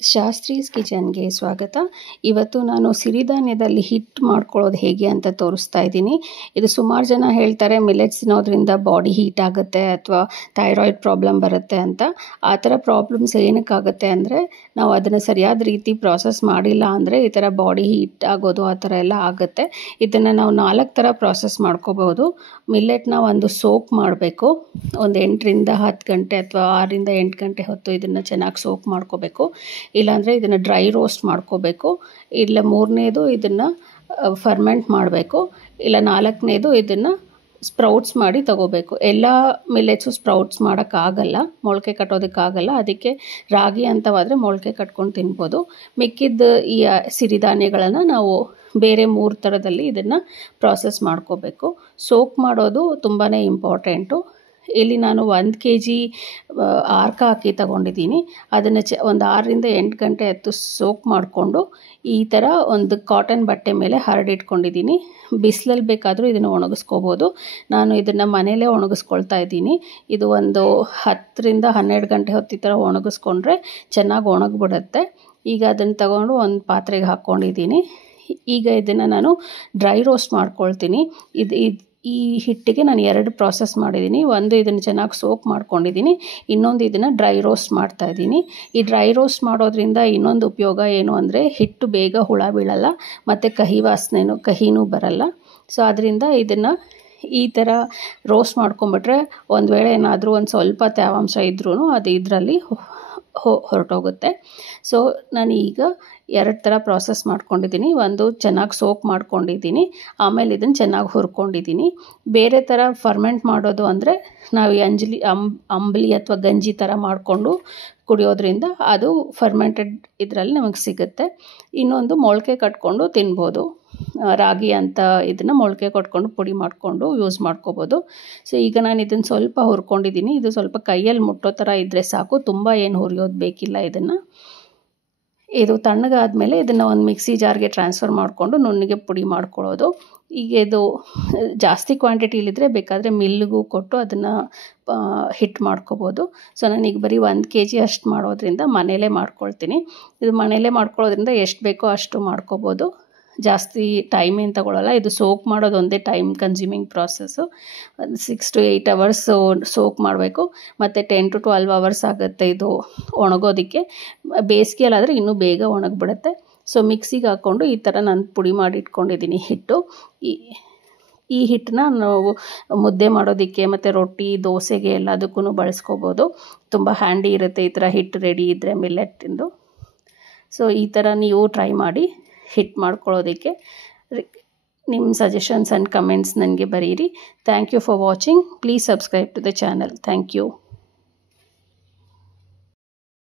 ಶಾಸ್ತ್ರೀಸ್ ಕಿಚನ್ಗೆ ಸ್ವಾಗತ. ಇವತ್ತು ನಾನು ಸಿರಿಧಾನ್ಯದಲ್ಲಿ ಹಿಟ್ಟು ಮಾಡ್ಕೊಳ್ಳೋದು ಹೇಗೆ ಅಂತ ತೋರಿಸ್ತಾ ಇದ್ದೀನಿ. ಇದು ಸುಮಾರು ಜನ ಹೇಳ್ತಾರೆ ಮಿಲೆಟ್ಸ್ ತಿನ್ನೋದ್ರಿಂದ ಬಾಡಿ ಹೀಟ್ ಆಗುತ್ತೆ ಅಥವಾ ಥೈರಾಯ್ಡ್ ಪ್ರಾಬ್ಲಮ್ ಬರುತ್ತೆ ಅಂತ. ಆ ಥರ ಪ್ರಾಬ್ಲಮ್ಸ್ ಏನಕ್ಕಾಗುತ್ತೆ ಅಂದರೆ ನಾವು ಅದನ್ನು ಸರಿಯಾದ ರೀತಿ ಪ್ರಾಸೆಸ್ ಮಾಡಿಲ್ಲ ಅಂದರೆ ಈ ಥರ ಬಾಡಿ ಹೀಟ್ ಆಗೋದು ಆ ಥರ ಎಲ್ಲ ಆಗುತ್ತೆ. ಇದನ್ನು ನಾವು 4 ಥರ ಪ್ರಾಸೆಸ್ ಮಾಡ್ಕೋಬೋದು. ಮಿಲ್ಲೆಟ್ನ ಒಂದು ಸೋಕ್ ಮಾಡಬೇಕು. ಒಂದು 8ರಿಂದ 10 ಗಂಟೆ ಅಥವಾ 6ರಿಂದ 8 ಗಂಟೆ ಹೊತ್ತು ಇದನ್ನು ಚೆನ್ನಾಗಿ ಸೋಕ್ ಮಾಡ್ಕೋಬೇಕು. ಇಲ್ಲಾಂದರೆ ಇದನ್ನು ಡ್ರೈ ರೋಸ್ಟ್ ಮಾಡ್ಕೋಬೇಕು. ಇಲ್ಲ 3ನೇದು ಇದನ್ನು ಫರ್ಮೆಂಟ್ ಮಾಡಬೇಕು. ಇಲ್ಲ 4ನೇದು ಇದನ್ನು ಸ್ಪ್ರೌಟ್ಸ್ ಮಾಡಿ ತಗೋಬೇಕು. ಎಲ್ಲ ಮಿಲ್ಲೆಟ್ಸು ಸ್ಪ್ರೌಟ್ಸ್ ಮಾಡೋಕ್ಕಾಗಲ್ಲ, ಮೊಳಕೆ ಕಟ್ಟೋದಕ್ಕಾಗಲ್ಲ. ಅದಕ್ಕೆ ರಾಗಿ ಅಂತವಾದರೆ ಮೊಳಕೆ ಕಟ್ಕೊಂಡು ತಿನ್ಬೋದು. ಮಿಕ್ಕಿದ ಈ ಸಿರಿಧಾನ್ಯಗಳನ್ನು ನಾವು ಬೇರೆ 3 ಥರದಲ್ಲಿ ಇದನ್ನು ಪ್ರಾಸೆಸ್ ಮಾಡ್ಕೋಬೇಕು. ಸೋಕ್ ಮಾಡೋದು ತುಂಬಾ ಇಂಪಾರ್ಟೆಂಟು. ಇಲ್ಲಿ ನಾನು 1 kg ಆರ್ಕ ಅಕ್ಕಿ ತಗೊಂಡಿದ್ದೀನಿ. ಅದನ್ನು ಒಂದು 6ರಿಂದ 8 ಗಂಟೆ ಹೊತ್ತು ಸೋಕ್ ಮಾಡಿಕೊಂಡು ಈ ಥರ ಒಂದು ಕಾಟನ್ ಬಟ್ಟೆ ಮೇಲೆ ಹರಡಿಟ್ಕೊಂಡಿದ್ದೀನಿ. ಬಿಸಿಲಲ್ಲಿ ಬೇಕಾದರೂ ಇದನ್ನು ಒಣಗಿಸ್ಕೋಬೋದು. ನಾನು ಇದನ್ನು ಮನೆಯಲ್ಲೇ ಒಣಗಿಸ್ಕೊಳ್ತಾ ಇದ್ದೀನಿ. ಇದು ಒಂದು 10ರಿಂದ 12 ಗಂಟೆ ಹೊತ್ತು ಈ ಥರ ಒಣಗಿಸ್ಕೊಂಡ್ರೆ ಚೆನ್ನಾಗಿ ಒಣಗಿಬಿಡುತ್ತೆ. ಈಗ ಅದನ್ನು ತಗೊಂಡು ಒಂದು ಪಾತ್ರೆಗೆ ಹಾಕ್ಕೊಂಡಿದ್ದೀನಿ. ಈಗ ಇದನ್ನು ನಾನು ಡ್ರೈ ರೋಸ್ಟ್ ಮಾಡ್ಕೊಳ್ತೀನಿ. ಈ ಹಿಟ್ಟಿಗೆ ನಾನು 2 ಪ್ರಾಸೆಸ್ ಮಾಡಿದ್ದೀನಿ. ಒಂದು ಇದನ್ನು ಚೆನ್ನಾಗಿ ಸೋಕ್ ಮಾಡ್ಕೊಂಡಿದ್ದೀನಿ, ಇನ್ನೊಂದು ಇದನ್ನು ಡ್ರೈ ರೋಸ್ಟ್ ಮಾಡ್ತಾ ಇದ್ದೀನಿ. ಈ ಡ್ರೈ ರೋಸ್ಟ್ ಮಾಡೋದ್ರಿಂದ ಇನ್ನೊಂದು ಉಪಯೋಗ ಏನು ಅಂದರೆ ಹಿಟ್ಟು ಬೇಗ ಹುಳ ಬೀಳಲ್ಲ ಮತ್ತು ಕಹಿನೂ ಬರಲ್ಲ. ಸೊ ಅದರಿಂದ ಇದನ್ನು ಈ ಥರ ರೋಸ್ಟ್ ಮಾಡ್ಕೊಂಬಿಟ್ರೆ ಒಂದು ವೇಳೆ ಏನಾದರೂ ಒಂದು ಸ್ವಲ್ಪ ತೇವಾಂಶ ಇದ್ರೂ ಅದು ಇದರಲ್ಲಿ ಹೊರಟೋಗುತ್ತೆ. ಸೊ ನಾನು ಈಗ 2 ಥರ ಪ್ರಾಸೆಸ್ ಮಾಡ್ಕೊಂಡಿದ್ದೀನಿ. ಒಂದು ಚೆನ್ನಾಗಿ ಸೋಕ್ ಮಾಡ್ಕೊಂಡಿದ್ದೀನಿ, ಆಮೇಲೆ ಇದನ್ನು ಚೆನ್ನಾಗಿ ಹುರ್ಕೊಂಡಿದ್ದೀನಿ. ಬೇರೆ ಥರ ಫರ್ಮೆಂಟ್ ಮಾಡೋದು ಅಂದರೆ ನಾವು ಅಂಬಲಿ ಅಥವಾ ಗಂಜಿ ಥರ ಮಾಡಿಕೊಂಡು ಕುಡಿಯೋದ್ರಿಂದ ಅದು ಫರ್ಮೆಂಟೆಡ್ ಇದರಲ್ಲಿ ನಮಗೆ ಸಿಗುತ್ತೆ. ಇನ್ನೊಂದು ಮೊಳಕೆ ಕಟ್ಕೊಂಡು ತಿನ್ಬೋದು. ರಾಗಿ ಅಂತ ಇದನ್ನು ಮೊಳಕೆ ಕಟ್ಕೊಂಡು ಪುಡಿ ಮಾಡಿಕೊಂಡು ಯೂಸ್ ಮಾಡ್ಕೋಬೋದು. ಸೊ ಈಗ ನಾನು ಇದನ್ನು ಸ್ವಲ್ಪ ಹುರ್ಕೊಂಡಿದ್ದೀನಿ. ಇದು ಸ್ವಲ್ಪ ಕೈಯಲ್ಲಿ ಮುಟ್ಟೋ ಥರ ಇದ್ದರೆ ಸಾಕು, ತುಂಬ ಏನು ಹುರಿಯೋದು ಬೇಕಿಲ್ಲ. ಇದು ತಣ್ಣಗಾದಮೇಲೆ ಇದನ್ನು ಒಂದು ಮಿಕ್ಸಿ ಜಾರ್ಗೆ ಟ್ರಾನ್ಸ್ಫರ್ ಮಾಡಿಕೊಂಡು ನುಣ್ಣಗೆ ಪುಡಿ ಮಾಡ್ಕೊಳ್ಳೋದು. ಈಗ ಇದು ಜಾಸ್ತಿ ಕ್ವಾಂಟಿಟಿಲಿದ್ದರೆ ಬೇಕಾದರೆ ಮಿಲ್ಗೂ ಕೊಟ್ಟು ಅದನ್ನು ಹಿಟ್ಟು ಮಾಡ್ಕೋಬೋದು. ಸೊ ನಾನೀಗ ಬರೀ 1 kg ಅಷ್ಟು ಮಾಡೋದ್ರಿಂದ ಮನೇಲೇ ಮಾಡ್ಕೊಳ್ತೀನಿ. ಇದು ಮನೇಲೇ ಮಾಡ್ಕೊಳ್ಳೋದ್ರಿಂದ ಎಷ್ಟು ಬೇಕೋ ಅಷ್ಟು ಮಾಡ್ಕೋಬೋದು. ಜಾಸ್ತಿ ಟೈಮ್ ಏನು ತಗೊಳ್ಳಲ್ಲ. ಇದು ಸೋಕ್ ಮಾಡೋದು ಒಂದೇ time consuming process. 6 to 8 hours soak ಮಾಡಬೇಕು ಮತ್ತು 10 to 12 hours ಆಗುತ್ತೆ ಇದು ಒಣಗೋದಕ್ಕೆ. ಬೇಸಿಗೆಯಲ್ಲಾದರೆ ಇನ್ನೂ ಬೇಗ ಒಣಗಿಬಿಡುತ್ತೆ. ಸೊ ಮಿಕ್ಸಿಗೆ ಹಾಕ್ಕೊಂಡು ಈ ಥರ ನಾನು ಪುಡಿ ಮಾಡಿ ಇಟ್ಕೊಂಡಿದ್ದೀನಿ ಹಿಟ್ಟು. ಈ ಹಿಟ್ಟನ್ನ ನಾವು ಮುದ್ದೆ ಮಾಡೋದಕ್ಕೆ ಮತ್ತು ರೊಟ್ಟಿ ದೋಸೆಗೆ ಎಲ್ಲದಕ್ಕೂ ಬಳಸ್ಕೋಬೋದು. ತುಂಬ ಹ್ಯಾಂಡಿ ಇರುತ್ತೆ ಈ ಥರ ಹಿಟ್ಟು ರೆಡಿ ಇದ್ದರೆ ಮಿಲ್ಲೆಟ್ಟಿಂದು. ಸೊ ಈ ಥರ ನೀವು ಟ್ರೈ ಮಾಡಿ ಹಿಟ್ಟು ಮಾಡ್ಕೊಳ್ಳೋದಕ್ಕೆ. ನಿಮ್ಮ ಸಜೆಷನ್ಸ್ ಆ್ಯಂಡ್ ಕಮೆಂಟ್ಸ್ ನನಗೆ ಬರೀರಿ. Thank you for watching. Please subscribe to the channel. Thank you.